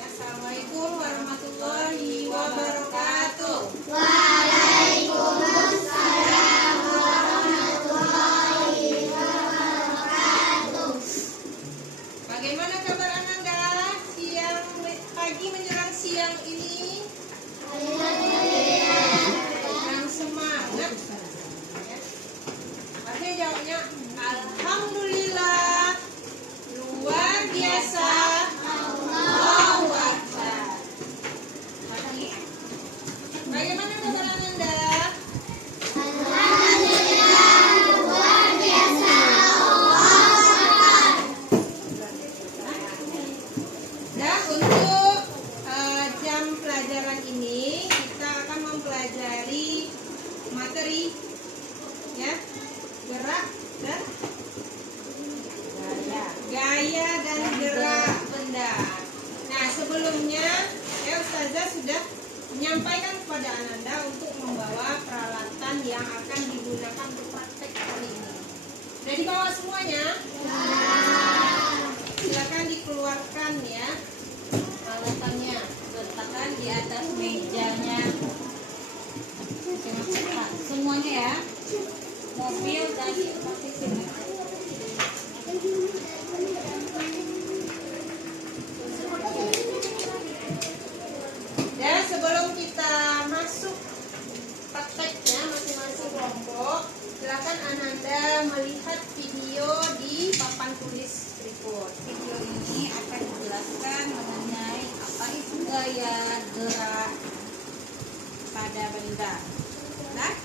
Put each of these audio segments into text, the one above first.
Assalamualaikum warahmatullahi wabarakatuh. Waalaikumsalam warahmatullahi wabarakatuh. Bagaimana kabar Ananda pagi menjelang siang ini? Yang semangat. Akhirnya jawabnya alhamdulillah, luar biasa. Allahu Akbar. Bagaimana kabar Ananda? Alhamdulillah, luar biasa. Dan untuk jam pelajaran ini kita akan mempelajari materi ya, gerak dan gaya dan gerak benda. Nah, sebelumnya Ustazah sudah menyampaikan kepada Ananda untuk membawa peralatan yang akan digunakan untuk praktek kali ini. Sudah dibawa semuanya? Silakan dikeluarkan ya peralatannya, letakkan di atas mejanya. Semuanya ya, mobil dan sini. Dan sebelum kita masuk prakteknya masing-masing kelompok, silakan Ananda melihat video di papan tulis berikut. Video ini akan menjelaskan mengenai apa itu gaya gerak pada benda. Nah,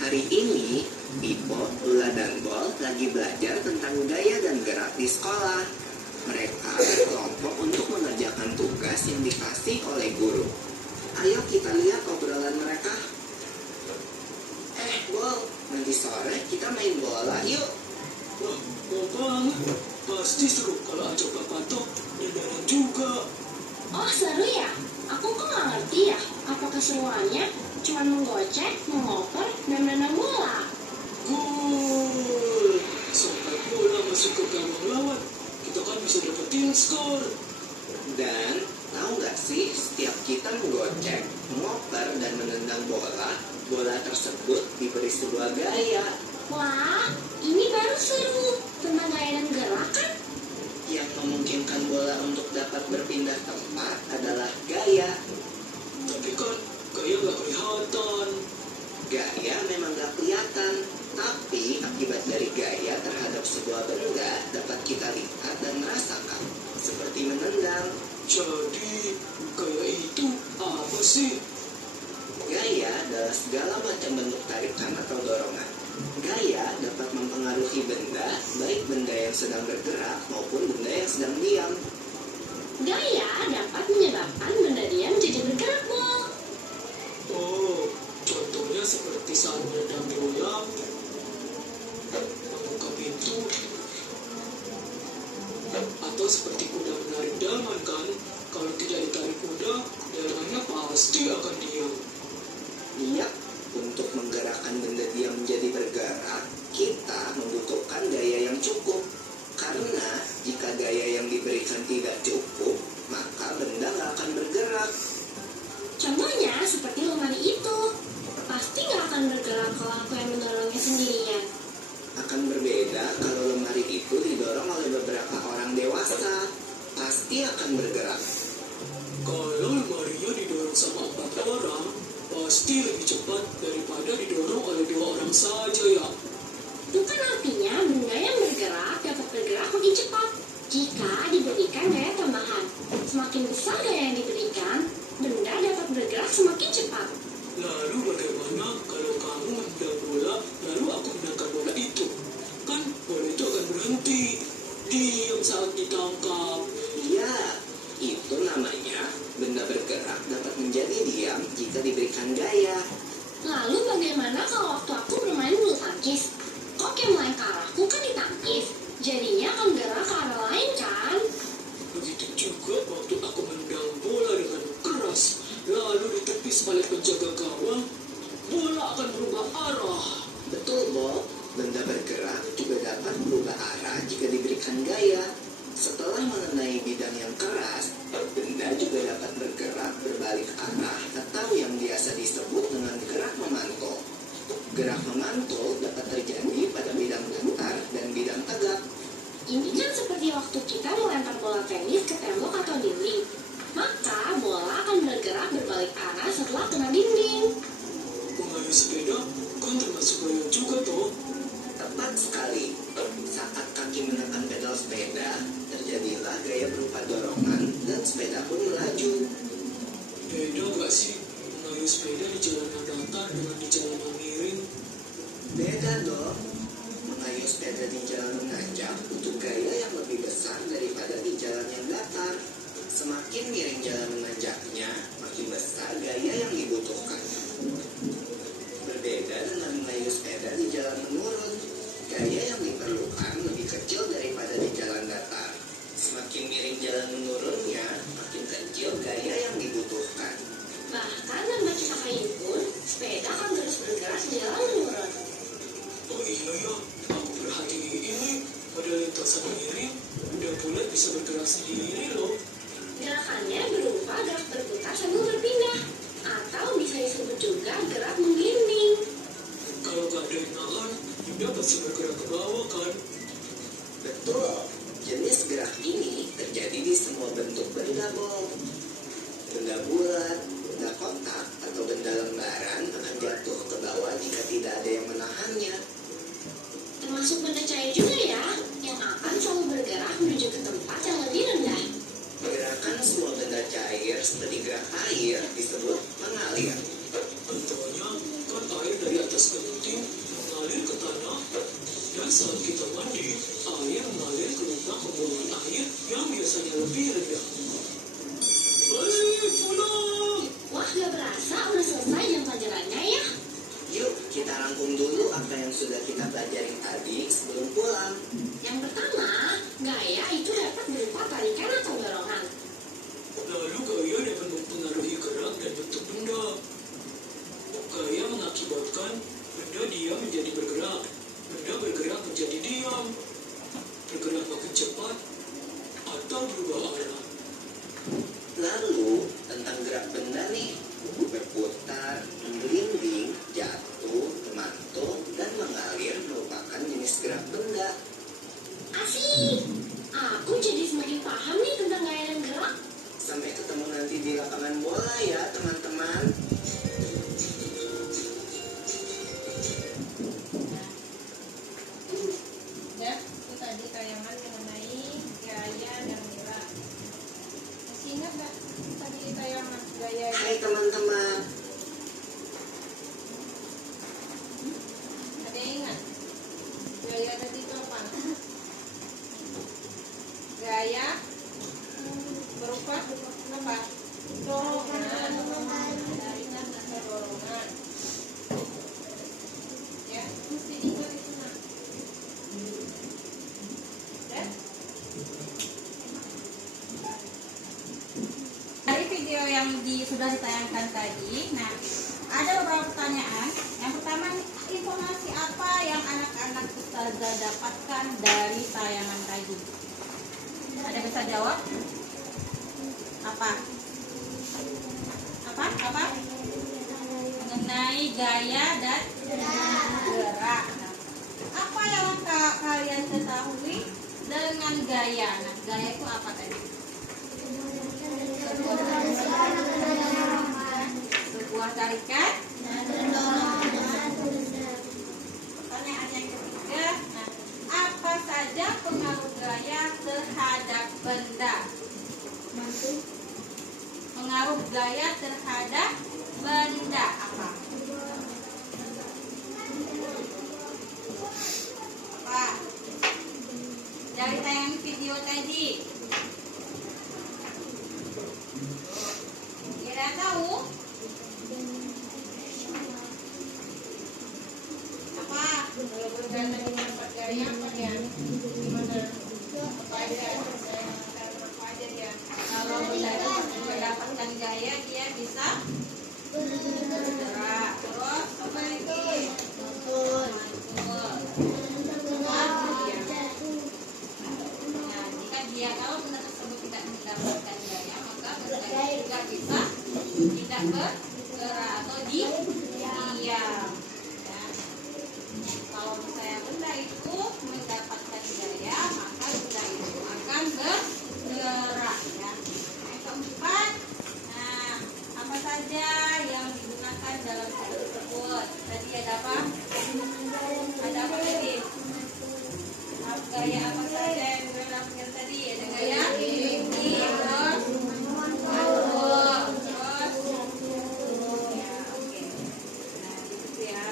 hari ini Bipo, Lula, dan Bol lagi belajar tentang gaya dan gerak di sekolah. Mereka berkelompok untuk mengerjakan tugas yang dikasih oleh guru. Ayo kita lihat obrolan mereka. Bol, nanti sore kita main bola yuk. Wah, Bang, pasti seru kalau ajak Bapak Tok dan juga. Oh seru ya? Aku kok nggak ngerti ya. Apa keseruannya? Cuma menggocek, mengoper, dan menendang bola. Gol! Sampai bola masuk ke gawang lawan, kita kan bisa dapetin skor. Dan tahu nggak sih, setiap kita menggocek, mengoper, dan menendang bola, bola tersebut diberi sebuah gaya. Wah, ini baru seru. Tentang gaya dan gerak kan? Yang memungkinkan bola untuk dapat berpindah tempat adalah gaya. Tapi kan gaya nggak kelihatan. Gaya memang gak kelihatan, tapi akibat dari gaya terhadap sebuah benda dapat kita lihat dan merasakan, seperti menendang. Jadi, gaya itu apa sih? Gaya adalah segala macam bentuk tarikan atau dorongan. Gaya dapat mempengaruhi benda, baik benda yang sedang bergerak maupun benda yang sedang diam. Gaya dapat menyebabkan benda diam jadi bergerak, Bol. Oh, contohnya seperti saat menendang bola, membuka pintu, atau seperti kuda menarik daman kan? Kalau tidak ditarik kuda, dalangannya pasti akan diam. Iya, untuk menggerakkan benda diam menjadi bergerak, kita membutuhkan gaya yang cukup. Karena jika gaya yang diberikan tidak cukup, maka benda nggak akan bergerak. Contohnya seperti lemari itu. Pasti nggak akan bergerak kalau aku yang mendorongnya sendirian. Akan berbeda kalau lemari itu didorong oleh beberapa orang dewasa, pasti akan bergerak. Kalau lemarinya didorong sama 4 orang, pasti lebih cepat daripada didorong oleh 2 orang saja ya. Itu kan artinya benda yang bergerak dapat bergerak makin cepat jika diberikan gaya tambahan. Semakin besar gaya yang diberikan, benda dapat bergerak semakin cepat. Lalu bagaimana kalau kamu menendang bola, lalu aku menangkap bola itu? Kan bola itu akan berhenti, diam saat ditangkap. Iya, itu namanya benda diberikan gaya. Lalu bagaimana kalau waktu aku bermain bulu tangkis? Kok yang main ke arahku kan ditangkis, jadinya akan gerak ke arah lain kan? Begitu juga waktu aku menendang bola dengan keras, lalu ditepis oleh penjaga gawang, bola akan berubah arah. Betul, Bob. Benda bergerak juga dapat berubah arah jika diberikan gaya. Setelah mengenai bidang yang keras, benda juga dapat bergerak berbalik arah atau yang biasa disebut dengan gerak memantul. Gerak memantul dapat terjadi pada bidang datar dan bidang tegak. Ini kan seperti waktu kita melempar bola tenis ke tembok atau dinding. Maka bola akan bergerak berbalik arah setelah kena dinding. Mengayuh sepeda kan termasuk gaya juga toh. Tepat sekali. Saat kaki menekan pedal sepeda, terjadilah gaya berupa dorongan dan sepeda pun melaju. Beda gak sih mengayuh sepeda di jalan yang datar dengan di jalan yang miring? Beda dong. Mengayuh sepeda di jalan menanjak butuh gaya yang lebih besar daripada di jalan yang datar. Semakin miring jalan menanjaknya, makin besar gaya yang dibutuhkan. Berbeda dengan mengayuh sepeda di jalan menurun, gaya yang diperlukan lebih kecil daripada di jalan datar. Semakin miring jalan menurunnya, makin kecil gaya yang dibutuhkan. Bahkan tanpa kita kayu pun, sepeda akan terus bergerak di jalan menurun. Oh iya ya, aku perhatiin ini pada lintasan miring, benda bulat bisa bergerak sendiri loh. Gerakannya berupa gerak berputar sambil berpindah, atau bisa disebut juga gerak menggelinding. Kalau gak ada yang nahan, benda pasti bergerak ke bawah kan? Betul, jenis gerak ini terjadi di semua bentuk benda, Bob. Benda bulat, benda kotak, atau benda lembaran akan jatuh ke bawah jika tidak ada yang menahannya. Termasuk benda cair juga ya, yang akan selalu bergerak menuju ke tempat yang lebih rendah. Gerakan semua benda cair seperti gerak air disebut mengalir. Contohnya, kan air dari atas genting mengalir ke tanah, dan saat kita mandi, air mengalir ke lubang pembuangan air yang biasanya lebih rendah. Hei, pulang! Wah, gak berasa udah selesai jam pelajarannya ya. Yuk, kita rangkum dulu apa yang sudah kita pelajarin tadi sebelum pulang. Yang pertama, gaya itu dapat berupa tarikan atau dorongan. Lalu gaya dapat mempengaruhi gerak dan bentuk benda. Gaya mengakibatkan benda diam menjadi bergerak, benda bergerak menjadi diam, bergerak makin cepat, atau berubah arah. Lalu, tentang gerak benda nih, berputar, menggelinding, jatuh, memantul, dan mengalir merupakan jenis gerak benda. Asik! Aku jadi semakin paham nih tentang gaya dan gerak. Sampai ketemu nanti di lapangan bola ya, teman-teman. Ya, itu tadi tayangan mengenai gaya dan gerak. Masih ingat nggak tadi tayangan gaya? Hai teman-teman. Ada yang ingat? Gaya tadi itu apa? Gaya berupa apa? Dorongan, tarikan atau dorongan. Ya, mesti ingat itu nak. Ya? Dari video yang sudah ditayangkan tadi, nah ada beberapa pertanyaan. Yang pertama, informasi apa yang anak-anak Ustazah dapatkan dari tayangan tadi? Ada bisa jawab? Apa? Apa? Mengenai gaya dan gerak. Nah, apa yang kalian ketahui dengan gaya? Nah, gaya itu apa tadi? Sebuah tarikan. Pertanyaan yang ketiga, nah, apa saja pengaruh gaya terhadap benda? Pengaruh gaya terhadap benda apa? Apa? Dari tayangan video tadi. Kira tahu? gaya apa saja yang dilakukan tadi? Ada gaya tinggi, terus mantul, terus ya, oke. Nah, itu ya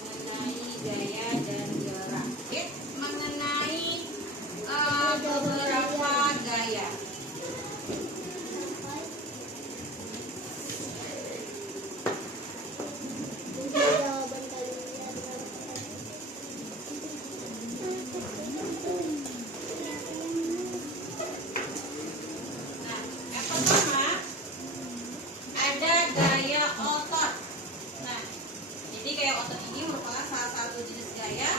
mengenai gaya dan gerak. Oke, mengenai beberapa gaya. Nah, yang pertama ada gaya otot. Nah, jadi gaya otot ini merupakan salah satu jenis gaya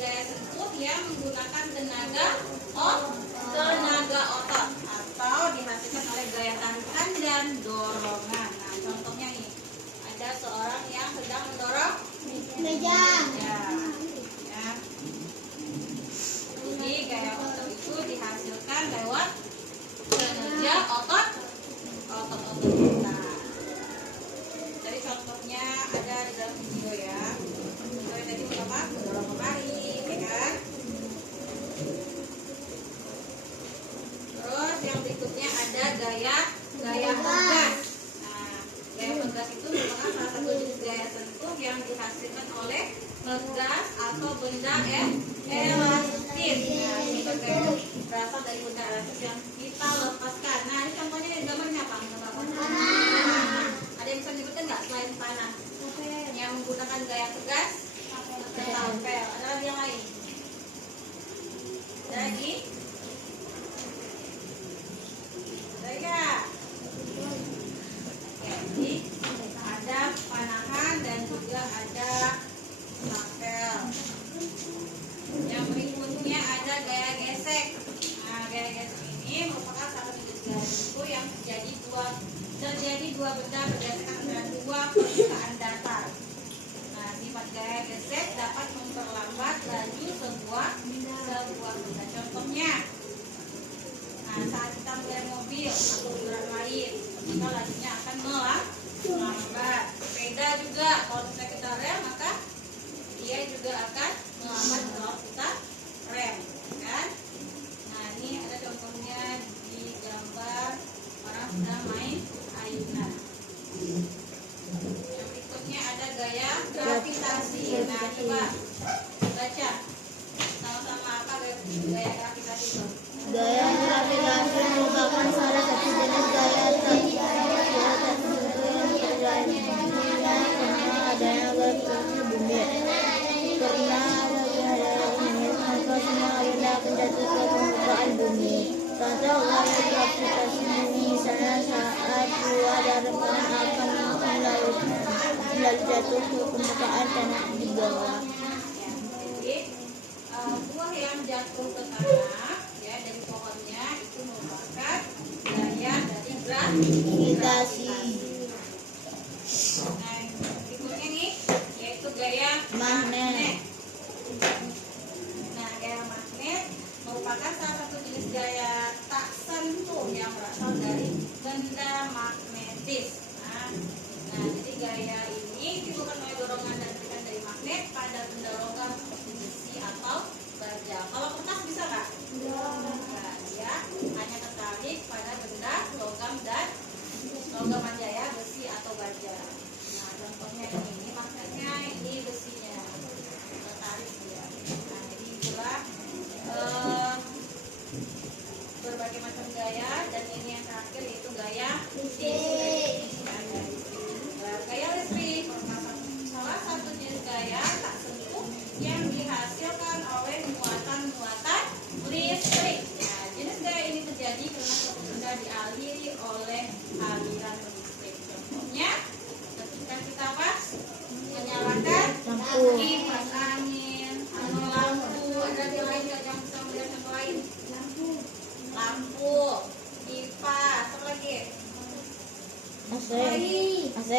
sentuh yang menggunakan tenaga otot atau dihasilkan oleh gaya tarikan dan dorongan. Nah, contohnya nih, ada seorang yang sedang mendorong Meja. ya. Jadi gaya otot itu dihasilkan lewat kinerja otot kita. Jadi contohnya ada di dalam video ya. Contohnya tadi pertama mendorong kembali, ya kan? Terus yang berikutnya ada gaya pegas. Nah, gaya pegas itu merupakan salah satu jenis gaya sentuh yang dihasilkan oleh pegas atau benda elastis. Nah, ini berasal dari benda elastis yang kita lepaskan. Nah, ini contohnya di gambarnya apa? Nah, ada yang bisa disebutkan nggak selain panah? Yang menggunakan gaya pegas? Tapel. Ada lagi yang lain? Ada lagi? Ada nggak? Oke, jadi ada panahan dan juga ada tapel. Yang berikutnya ada gaya gesek. Nah, gaya gesek ini merupakan salah satu jenis gaya sentuh yang terjadi dua benda bergesekan dengan dua permukaan datar. Nah, sifat gaya gesek dapat memperlambat laju sebuah benda. Contohnya, nah, saat kita mengendarai mobil atau kendaraan lain, maka lajunya akan melambat. Sepeda juga, kalau misalnya kita rem, maka dia juga akan melambat kalau kita rem, kan? Nah, ini ada contohnya di gambar orang sedang main ayunan. Yang berikutnya ada gaya gravitasi. Nah, coba baca sama-sama apa gaya gravitasi itu. Gaya gravitasi merupakan salah satu jenis gaya tertentu yang terjadi karena adanya gravitasi bumi. Karena adanya bumi, maka semua benda akan jatuh ke permukaan bumi. Contoh gaya gravitasi bumi misalnya saat buah daratan akan lalu jatuh ke permukaan tanah di bawah. Jadi buah yang jatuh ke tanah ya dari pohonnya itu merupakan gaya dari Gravitasi. Nah, berikutnya nih yaitu gaya Magnet. Nah, gaya magnet merupakan salah satu jenis gaya tak sentuh yang berasal dari benda magnetis. Nah, jadi gaya ini ditimbulkan oleh dorongan dan tekanan dari magnet pada benda logam besi atau baja. Kalau kertas bisa nggak? Nah, dia hanya tertarik pada benda logam aja ya, besi atau baja. Nah, contohnya ini magnetnya, ini besinya tertarik dia. Nah, jadi itulah berbagai macam gaya, dan ini yang terakhir yaitu gaya listrik. Gaya listrik merupakan salah satu jenis gaya tak sentuh yang dihasilkan oleh muatan-muatan listrik. Nah, jenis gaya ini terjadi karena suatu benda dialiri oleh aliran listrik. Contohnya, ketika kita menyalakan kipas angin atau lampu. Ada yang lain yang bisa melihat contoh lain? Lampu, kipas, apa lagi? AC. AC,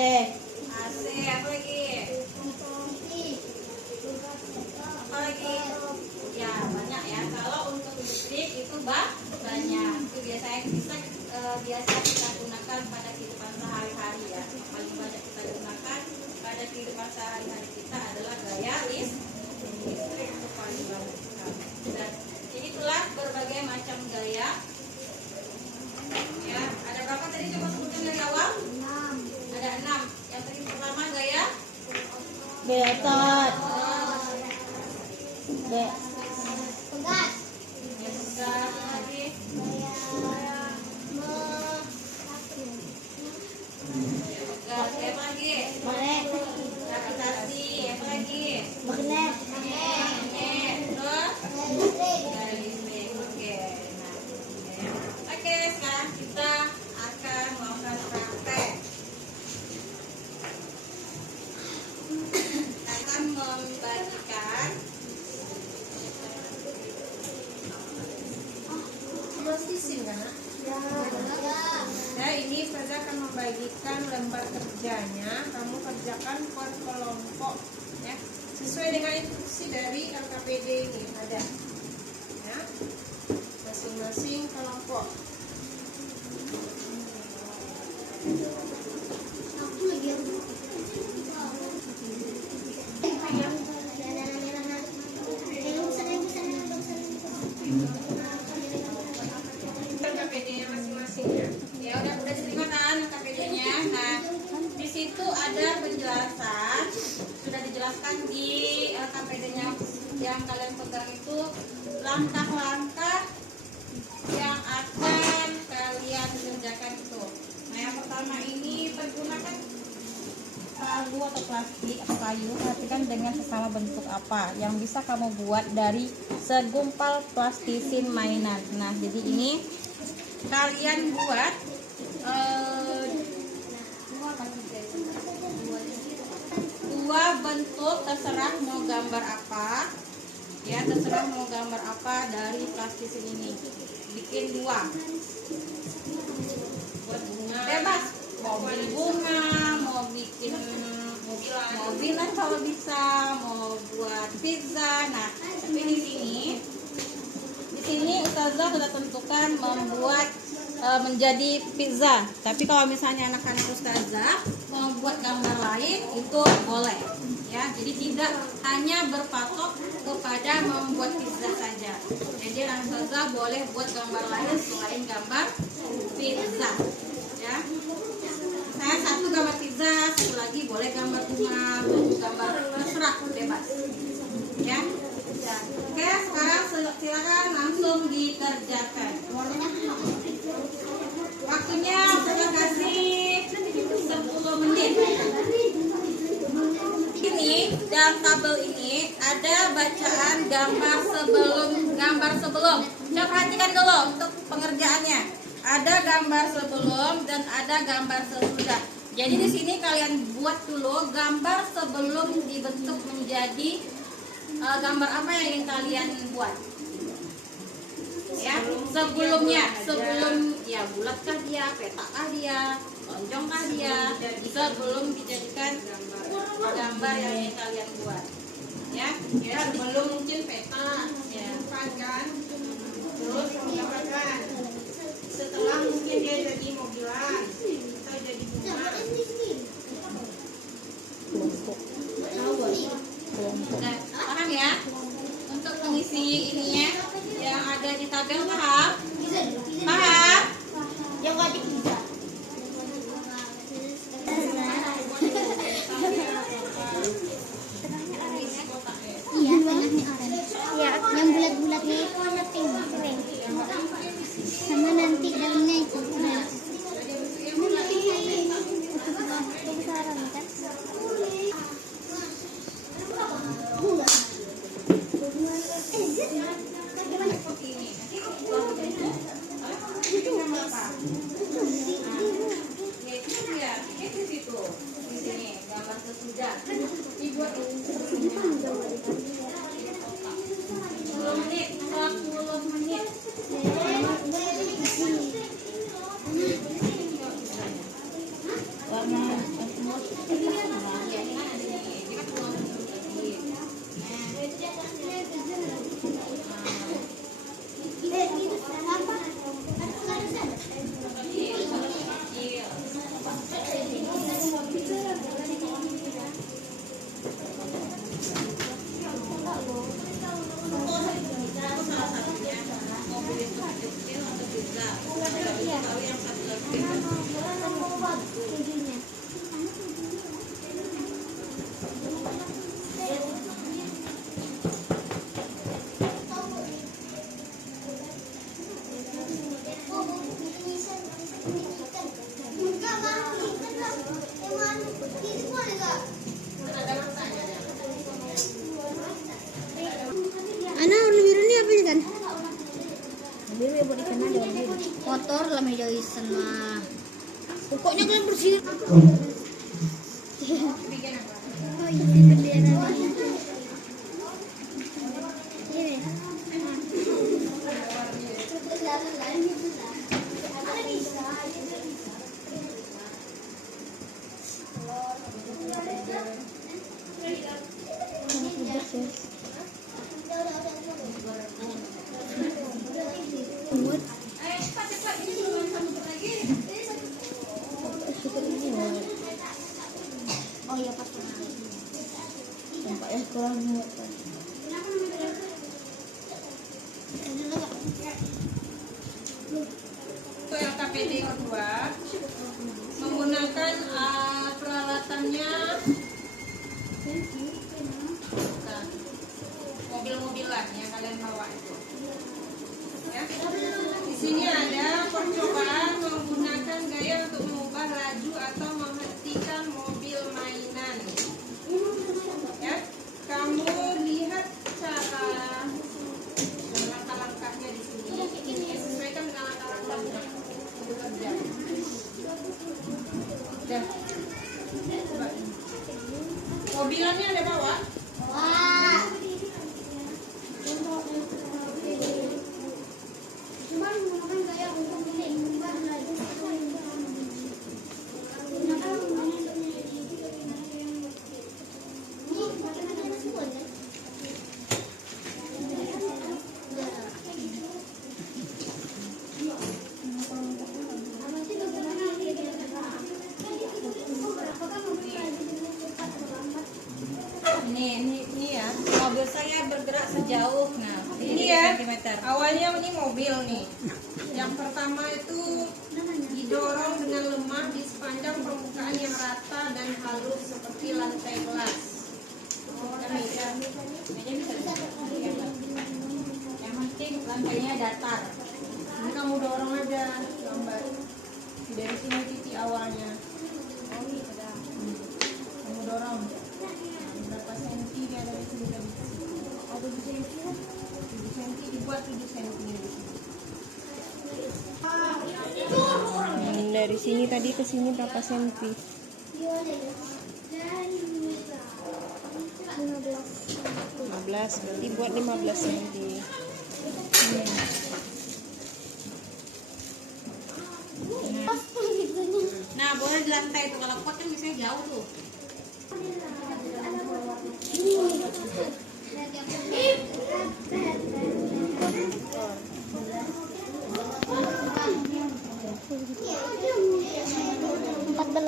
apa lagi? Apa lagi? Ya, banyak ya. Kalau untuk listrik itu banyak. Itu biasa kita gunakan pada kehidupan sehari-hari ya. Paling banyak kita gunakan pada kehidupan sehari-hari kita adalah gaya listrik. Itu paling banyak sekali. B. Pegas lagi. Pegas, apa lagi? Magnet. Gravitasi, apa lagi? Magnet. Magnet, terus listrik. Oke. Nah, oke, sekarang kita akan melakukan praktek. Kita akan membagikan Nah, ini saja akan membagikan lembar kerjanya. Kamu kerjakan per kelompok, ya, sesuai dengan instruksi dari LKPD ini ada, ya, masing-masing kelompok. LKPD-nya masing-masing, ya. Ya udah diterima kan LKPD-nya. Nah, di situ ada penjelasan, sudah dijelaskan di LKPD-nya yang kalian pegang itu langkah-langkah yang akan kalian kerjakan itu. Nah, yang pertama ini pergunakan palu atau plastik atau kayu. Perhatikan dengan sesama bentuk apa yang bisa kamu buat dari segumpal plastisin mainan. Nah, jadi ini kalian buat dua bentuk, terserah mau gambar apa, ya, terserah mau gambar apa dari plastisin ini. Bikin dua, buat bunga bebas, mau bikin bunga, mau bikin mobilan kalau bisa, mau buat pizza. Nah, tapi di sini Ustazah sudah tentukan membuat menjadi pizza. Tapi kalau misalnya anak-anak Ustazah mau buat gambar lain itu boleh, ya. Jadi tidak hanya berpatok kepada membuat pizza saja. Jadi anak Ustazah boleh buat gambar lain selain gambar pizza, ya. Saya satu gambar pizza, satu lagi boleh gambar bunga, gambar terserah, bebas, ya. Oke, sekarang silakan langsung dikerjakan. Waktunya saya kasih 10 menit. Ini dalam tabel ini ada bacaan gambar sebelum. Coba perhatikan dulu untuk pengerjaannya. Ada gambar sebelum dan ada gambar sesudah. Jadi di sini kalian buat dulu gambar sebelum dibentuk menjadi gambar apa yang ingin kalian buat, ya, sebelumnya, sebelum, ya, bulatkah dia, petakah dia, lonjongkah dia, sebelum dijadikan gambar yang ingin kalian buat, ya, sebelum mungkin peta, ya, kan, terus menggambarkan, setelah mungkin dia jadi mobilan atau jadi bunga. Nah, paham ya? Untuk mengisi ininya yang ada di tabel, paham? Paham? Yang wajib bisa. Iya, tengahnya orange. Iya, yang bulat-bulatnya itu warna pink, kering. Sama nanti dalamnya itu orange. Ini nanti saya kebesaran kan? Dibuat 10 menit, 40 menit. Warna ikan. Ambil ya buat ikan aja. Kotor lah meja ikan mah. Pokoknya kalian bersih. Bikin apa? Oh ini bendera. Ini. Ayo cepat ini belum sambut lagi. Oh iya pas. Nampaknya kurang muat. Untuk LKPD kedua menggunakan peralatannya bukan, mobil-mobilan yang kalian bawa itu. Ya. Di sini ada percobaan menggunakan gaya untuk mengubah laju atau menghentikan mobil mainan. Ya, kamu lihat cara langkah-langkahnya di sini. Sesuaikan dengan langkah-langkahnya. Udah. Coba. Mobilannya ada bawa? Ini ya. Mobil saya bergerak sejauh, nah, Ini ya. sentimeter. Awalnya ini mobil nih. Yang pertama itu didorong dengan lemah di sepanjang permukaan yang rata dan halus seperti lantai kelas. Yang penting lantainya datar. Ini kamu dorong aja lambat. Dari sini titik awalnya. Kamu dorong. Berapa senti dia dari sini tadi? 7 senti lah. 7 senti dibuat 7 senti di sini. Dari sini tadi ke sini berapa senti? 15, berarti buat 15 senti. Nah, boleh di lantai tuh, kalau pot kan biasanya jauh tuh.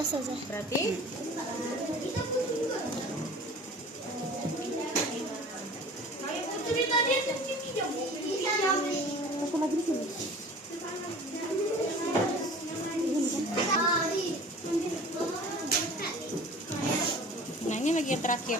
Saja. Berarti Nah, ini lagi yang terakhir.